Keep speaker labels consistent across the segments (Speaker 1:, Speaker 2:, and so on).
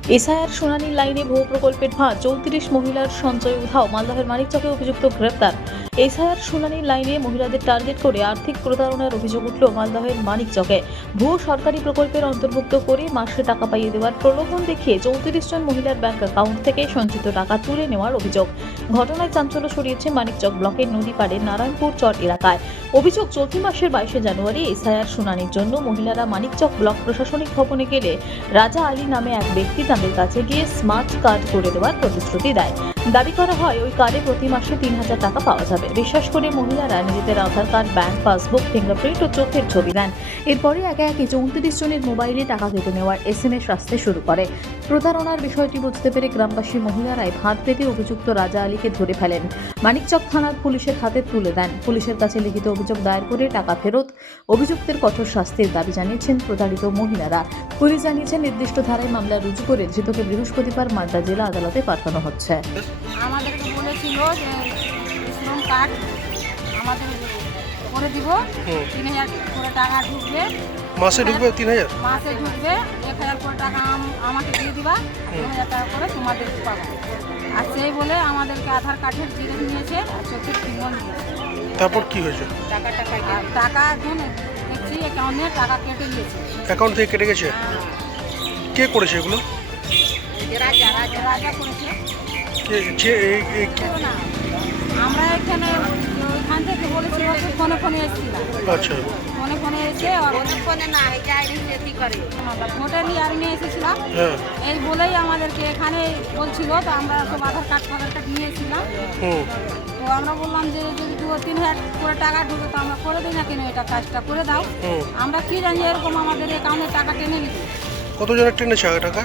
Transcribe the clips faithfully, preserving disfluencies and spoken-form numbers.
Speaker 1: SIR শুনানির লাইনে ভুয়ো প্রকল্পের ফাঁদ, চৌত্রিশ মহিলার সঞ্চয় উধাও, মালদহের মানিকচকে অভিযুক্ত গ্রেপ্তার। এসআইআর শুনানির লাইনে মহিলাদের টার্গেট করে আর্থিক প্রতারণার অভিযোগ উঠল মালদহের মানিকচকে। ভুয়ো সরকারি প্রকল্পের অন্তর্ভুক্ত করে মাসে টাকা পাইয়ে দেওয়ার প্রলোভন দেখিয়ে চৌত্রিশ জন মহিলার ব্যাংক অ্যাকাউন্ট থেকে সঞ্চিত টাকা তুলে নেওয়ার অভিযোগ। ঘটনায় চাঞ্চল্য ছড়িয়েছে মানিকচক ব্লকের নদীপাড়ের নারায়ণপুর চর এলাকায়। অভিযোগ, চলতি মাসের বাইশে জানুয়ারি এসআইআর শুনানির জন্য মহিলারা মানিকচক ব্লক প্রশাসনিক ভবনে গেলে রাজা আলী নামে এক ব্যক্তি তাদের কাছে গিয়ে স্মার্ট কার্ড করে দেওয়ার প্রতিশ্রুতি দেয়। দাবি করা হয় ওই কার্ডে প্রতি মাসে তিন হাজার টাকা পাওয়া যাবে। বিশ্বাস করে মহিলারা নিজেদের Aadhaar card, bank passbook, fingerprint ও চোখের ছবি দেন। এরপরে একে একে চৌত্রিশ জনের মোবাইলে টাকা কেটে নেওয়ার এস এম এস আসতে শুরু করে। প্রতারণার বিষয়টি বুঝতে পেরে গ্রামবাসী মহিলারাই ফাঁদ পেতে অভিযুক্ত রাজা আলীকে ধরে ফেলেন। মানিকচক থানার পুলিশের হাতে তুলে দেন। পুলিশের কাছে লিখিত অভিযোগ দায়ের করে টাকা ফেরত, অভিযুক্তের কঠোর শাস্তির দাবি জানিয়েছেন প্রতারিত মহিলারা। পুলিশ জানিয়েছে নির্দিষ্ট ধারায় মামলা রুজু করে ধৃতকে বৃহস্পতিবার মালদা জেলা আদালতে পাঠানো হচ্ছে।
Speaker 2: আমাদেরকে বলেছিল যে শ্রম কার্ড আমাদের করে দিব, তিন হাজার করে টাকা ঢুকবে
Speaker 3: মাসে ঢুকবে তিন হাজার
Speaker 2: মাসে ঢুকবে এক হাজার করে টাকা আম- আমাকে দিয়ে দিবা, তিন হাজার টাকা করে তোমাদের পাবো। আর সেই বলে আমাদেরকে আধার কার্ডের জিরো নিয়েছে আর চোখের ফিঙ্গর নিয়েছে।
Speaker 3: তারপর কি হয়েছে?
Speaker 2: টাকা টাকা আর টাকা এখন দেখছি অ্যাকাউন্টে টাকা কেটে নিয়েছে।
Speaker 3: অ্যাকাউন্ট থেকে কেটে গেছে? কে করেছে এগুলো?
Speaker 2: রাজা রাজা রাজা করেছে।
Speaker 3: কে- যে- এই- এই-
Speaker 2: দেখো না, আমরা এখানে ওইখান থেকে বলেছিল যে ফোনে ফোনে এসেছিলাম,
Speaker 3: আচ্ছা,
Speaker 2: ফোনে ফোনে এসে ফোনে না করে ভোটার নিয়ে আর নিয়ে এসেছিলাম।
Speaker 3: হ্যাঁ,
Speaker 2: এই বলেই আমাদেরকে এখানে বলছিল, তো আমরা সব আধার কার্ড ফাধার কার্ড নিয়ে এসেছিলাম।
Speaker 3: হুম।
Speaker 2: তো আমরা বললাম যে যদি দু তিন হাজার করে টাকা ঢুকে তো আমরা করে দিই না, কেন এটা কাজটা করে দাও।
Speaker 3: হুম।
Speaker 2: আমরা কি জানি এরকম আমাদের অ্যাকাউন্টে টাকা টেনে নিবে।
Speaker 3: কতজনের টেনেছে আগে টাকা?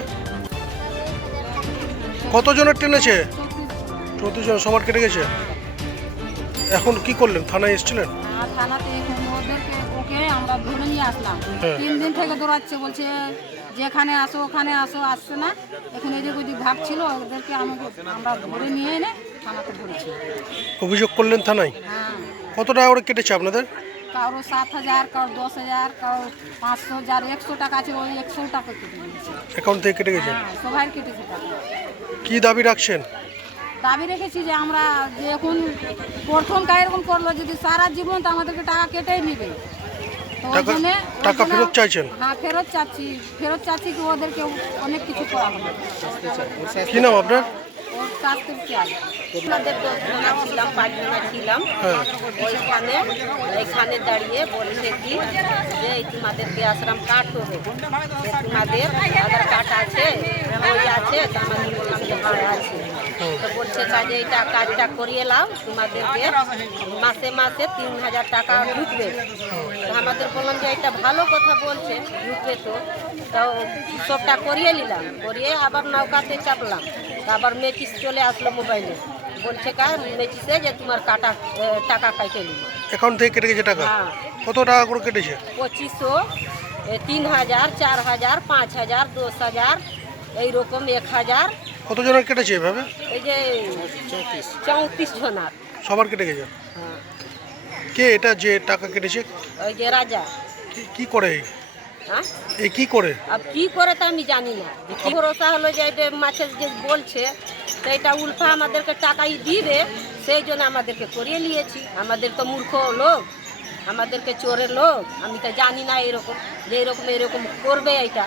Speaker 3: কতজনের টেনেছে? চৌত্রিশ জন, সবার কেটে গেছে। এখন কি করলেন? থানায় এসেছিলেন?
Speaker 2: আর থানাতে এখন ওদেরকে ওকে আমরা ধরে নিয়ে আসলাম।
Speaker 3: হ্যাঁ।
Speaker 2: তিন দিন থেকে দৌড়াচ্ছে, বলছে যেখানে আসো ওখানে আসো, আসছে না। এখন এদিক ওদিক ভাবছিল, ওদেরকে আমাকে আমরা ধরে নিয়ে এনে থানাতে ধরেছি।
Speaker 3: অভিযোগ করলেন থানায়?
Speaker 2: হ্যাঁ,
Speaker 3: কত টাকা করে কেটেছে আপনাদের?
Speaker 2: কারো সাত হাজার, কারো দশ হাজার, কারো পাঁচশো, যার একশো টাকা আছে ওই একশো টাকা কেটে নিয়েছে।
Speaker 3: অ্যাকাউন্ট থেকে কেটে গেছে?
Speaker 2: হ্যাঁ, সবাই কেটেছে টাকা।
Speaker 3: কি দাবি রাখছেন?
Speaker 2: দাবি রেখেছি যে আমরা যে এখন প্রথমটা এরকম করলো, যদি সারা জীবন তো আমাদেরকে টাকা কেটেই নেবে। তো ওই
Speaker 3: টাকা-
Speaker 2: জন্যে- ওই
Speaker 3: টাকা
Speaker 2: জন্য-
Speaker 3: ফেরত চাইছেন?
Speaker 2: হ্যাঁ, ফেরত চাচ্ছি। ফেরত চাচ্ছি কি ওদেরকে অনেক কিছু করা হবে।
Speaker 3: কি নাম আপনার?
Speaker 2: ওর শাস্তির চাই।
Speaker 4: আমাদের দশজনা ছিলাম, পাঁচজনা ছিলাম।
Speaker 3: হ্যাঁ।
Speaker 4: ওইখানে এখানে দাঁড়িয়ে বলছে কি যে এই তোমাদেরকে আশ্রম কার্ড হবে, যে তোমাদের আধার কার্ড আছে, ওই আছে। তো আমাদের বললাম যে হ্যাঁ আছে। তো বলছে কাজে এটা কাজটা করিয়ে লাও, তোমাদেরকে মাসে মাসে তিন হাজার টাকা ঢুকবে। তো আমাদের বললাম যে এটা ভালো কথা বলছে, ঢুকবে তো। তো সবটা করিয়ে নিলাম, করিয়ে আবার নৌকাতে চাপলাম। আবার মেচিস চলে আসলো মোবাইলে, বলছে কা মেচিসে যে তোমার কাটা এ, টাকা কাটে নিল।
Speaker 3: অ্যাকাউন্ট থেকে কেটে গেছে টাকা?
Speaker 4: হ্যাঁ,
Speaker 3: কত টাকা করে কেটেছে?
Speaker 4: পঁচিশশো, এ, তিন হাজার, চার হাজার, পাঁচ হাজার, দশ হাজার, এইরকম এক হাজার।
Speaker 3: কতজনের কেটেছে এভাবে?
Speaker 4: এই যে চৌত্রিশ জনার।
Speaker 3: সবার কেটে গেছে?
Speaker 4: হ্যাঁ,
Speaker 3: কে এটা যে টাকা কেটেছে?
Speaker 4: ওই যে রাজা।
Speaker 3: কি- কি করে এই?
Speaker 4: হ্যাঁ,
Speaker 3: এই কি করে?
Speaker 4: আর কি করে তা আমি জানি না। যে কি ভরসা হলো যে এটা মাছের যে বলছে, তো এটা উল্ফা আমাদেরকে টাকাই দিবে, সেই জন্য আমাদেরকে করিয়ে নিয়েছি। আমাদের তো মূর্খ লোক, আমাদেরকে চোরের লোক, আমি তো জানি না এরকম যে এরকম এরকম করবে এটা।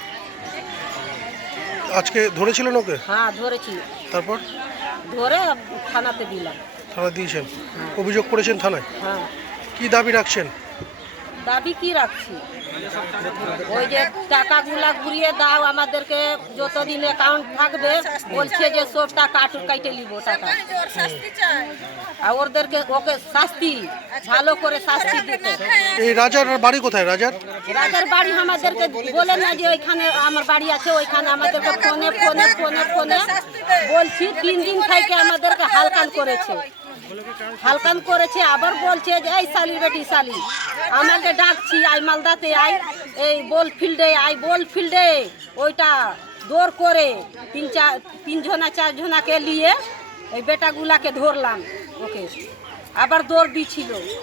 Speaker 3: আজকে ধরেছিলেন ওকে?
Speaker 4: হ্যাঁ, ধরেছি,
Speaker 3: তারপর
Speaker 4: ধরে থানাতে দিলাম।
Speaker 3: থানা দিয়েছেন? অভিযোগ করেছেন থানায়?
Speaker 4: হ্যাঁ,
Speaker 3: কি দাবি রাখছেন?
Speaker 4: দাবি কি রাখছি, ওই যে টাকাগুলা ঘুরিয়ে দাও আমাদেরকে, যতদিন অ্যাকাউন্ট থাকবে বলছে যে সব টাকা আটু কাইটে নিব টাকা। আর ওদেরকে ওকে শাস্তি, ভালো করে শাস্তি দিতে।
Speaker 3: এই রাজার বাড়ি কোথায়? রাজার
Speaker 4: রাজার বাড়ি আমাদেরকে বলে না যে ওইখানে আমার বাড়ি আছে, ওইখানে আমাদেরকে ফোনে ফোনে ফোনে ফোনে বলছি। তিন দিন থেকে আমাদেরকে হালকান করেছে, হালকান করেছে। আবার বলছে যে এই শালির বেটি শালি, আমাকে ডাকছি আই মালদাতে আই, এই বল ফিল্ডে আই, বল ফিল্ডে ওইটা দৌড় করে তিন চার তিন জনা চার জনাকে নিয়ে এই বেটাগুলাকে ধরলাম। ওকে আবার দৌড় দিছিল,